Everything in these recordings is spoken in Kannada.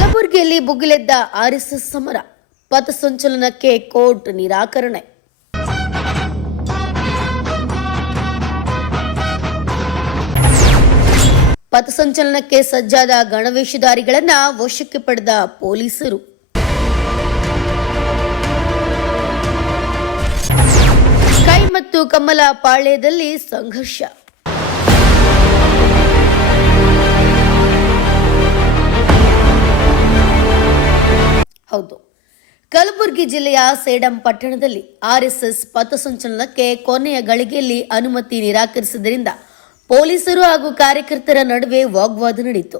ಕಲಬುರಗಿಯಲ್ಲಿ ಬುಗಿಲೆದ್ದ ಆರ್ಎಸ್ಎಸ್ ಸಮರ ಪಥಸಂಚಲನಕ್ಕೆ ಕೋರ್ಟ್ ನಿರಾಕರಣೆ. ಪಥಸಂಚಲನಕ್ಕೆ ಸಜ್ಜಾದ ಗಣವೇಷಧಾರಿಗಳನ್ನ ವಶಕ್ಕೆ ಪಡೆದ ಪೊಲೀಸರು. ಕೈ ಮತ್ತು ಕಮಲ ಪಾಳ್ಯದಲ್ಲಿ ಸಂಘರ್ಷ. ಹೌದು. ಕಲಬುರಗಿ ಜಿಲ್ಲೆಯ ಸೇಡಂ ಪಟ್ಟಣದಲ್ಲಿ ಆರ್ಎಸ್ಎಸ್ ಪಥಸಂಚಲನಕ್ಕೆ ಕೊನೆಯ ಗಳಿಗೆಯಲ್ಲಿ ಅನುಮತಿ ನಿರಾಕರಿಸಿದ್ದರಿಂದ ಪೊಲೀಸರು ಹಾಗೂ ಕಾರ್ಯಕರ್ತರ ನಡುವೆ ವಾಗ್ವಾದ ನಡೆಯಿತು.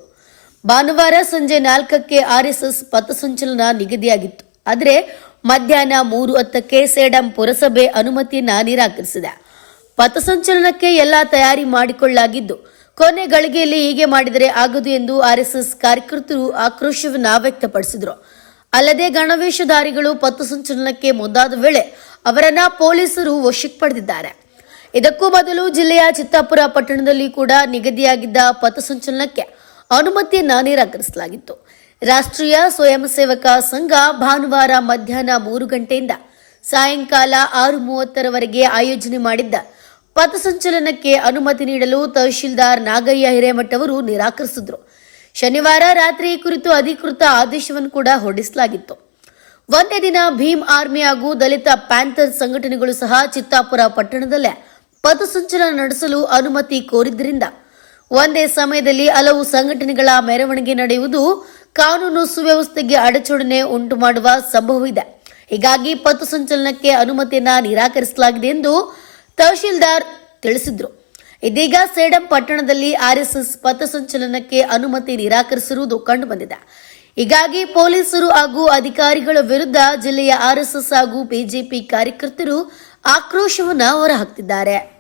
ಭಾನುವಾರ ಸಂಜೆ ನಾಲ್ಕಕ್ಕೆ ಆರ್ಎಸ್ಎಸ್ ಪಥಸಂಚಲನ ನಿಗದಿಯಾಗಿತ್ತು. ಆದರೆ ಮಧ್ಯಾಹ್ನ ಮೂರು ಹತ್ತಕ್ಕೆ ಸೇಡಂ ಪುರಸಭೆ ಅನುಮತಿಯನ್ನ ನಿರಾಕರಿಸಿದೆ. ಪಥಸಂಚಲನಕ್ಕೆ ಎಲ್ಲ ತಯಾರಿ ಮಾಡಿಕೊಳ್ಳಲಾಗಿದ್ದು, ಕೊನೆ ಗಳಿಗೆಯಲ್ಲಿ ಹೀಗೆ ಮಾಡಿದರೆ ಆಗದು ಎಂದು ಆರ್ಎಸ್ಎಸ್ ಕಾರ್ಯಕರ್ತರು ಆಕ್ರೋಶವನ್ನ ವ್ಯಕ್ತಪಡಿಸಿದರು. ಅಲ್ಲದೆ ಗಣವೇಷಧಾರಿಗಳು ಪಥಸಂಚಲನಕ್ಕೆ ಮುಂದಾದ ವೇಳೆ ಅವರನ್ನ ಪೊಲೀಸರು ವಶಕ್ಕೆ ಪಡೆದಿದ್ದಾರೆ. ಇದಕ್ಕೂ ಮೊದಲು ಜಿಲ್ಲೆಯ ಚಿತ್ತಾಪುರ ಪಟ್ಟಣದಲ್ಲಿ ಕೂಡ ನಿಗದಿಯಾಗಿದ್ದ ಪಥಸಂಚಲನಕ್ಕೆ ಅನುಮತಿಯನ್ನ ನಿರಾಕರಿಸಲಾಗಿತ್ತು ರಾಷ್ಟ್ರೀಯ ಸ್ವಯಂ ಸೇವಕ ಸಂಘ ಭಾನುವಾರ ಮಧ್ಯಾಹ್ನ ಮೂರು ಗಂಟೆಯಿಂದ ಸಾಯಂಕಾಲ ಆರು ಮೂವತ್ತರವರೆಗೆ ಆಯೋಜನೆ ಮಾಡಿದ್ದ ಪಥಸಂಚಲನಕ್ಕೆ ಅನುಮತಿ ನೀಡಲು ತಹಶೀಲ್ದಾರ್ ನಾಗಯ್ಯ ಹಿರೇಮಠ ಅವರು ನಿರಾಕರಿಸಿದ್ರು. ಶನಿವಾರ ರಾತ್ರಿ ಕುರಿತು ಅಧಿಕೃತ ಆದೇಶವನ್ನು ಕೂಡ ಹೊರಡಿಸಲಾಗಿತ್ತು. ಒಂದೇ ದಿನ ಭೀಮ್ ಆರ್ಮಿ ಹಾಗೂ ದಲಿತ ಪ್ಯಾಂಥರ್ ಸಂಘಟನೆಗಳು ಸಹ ಚಿತ್ತಾಪುರ ಪಟ್ಟಣದಲ್ಲೇ ಪಥಸಂಚಲನ ನಡೆಸಲು ಅನುಮತಿ ಕೋರಿದ್ದರಿಂದ ಒಂದೇ ಸಮಯದಲ್ಲಿ ಹಲವು ಸಂಘಟನೆಗಳ ಮೆರವಣಿಗೆ ನಡೆಯುವುದು ಕಾನೂನು ಸುವ್ಯವಸ್ಥೆಗೆ ಅಡಚಣೆ ಉಂಟು ಮಾಡುವ ಸಂಭವವಿದೆ ಹೀಗಾಗಿ ಪಥಸಂಚಲನಕ್ಕೆ ಅನುಮತಿಯನ್ನು ನಿರಾಕರಿಸಲಾಗಿದೆ ಎಂದು ತಹಶೀಲ್ದಾರ್ ತಿಳಿಸಿದ್ರು. ಇದೀಗ ಸೇಡಂ ಪಟ್ಟಣದಲ್ಲಿ ಆರ್ಎಸ್ಎಸ್ ಪಥಸಂಚಲನಕ್ಕೆ ಅನುಮತಿ ನಿರಾಕರಿಸಿರುವುದು ಕಂಡುಬಂದಿದೆ. ಹೀಗಾಗಿ ಪೊಲೀಸರು ಹಾಗೂ ಅಧಿಕಾರಿಗಳ ವಿರುದ್ಧ ಜಿಲ್ಲೆಯ ಆರ್ಎಸ್ಎಸ್ ಹಾಗೂ ಬಿಜೆಪಿ ಕಾರ್ಯಕರ್ತರು ಆಕ್ರೋಶವನ್ನು ಹೊರಹಾಕ್ತಿದ್ದಾರೆ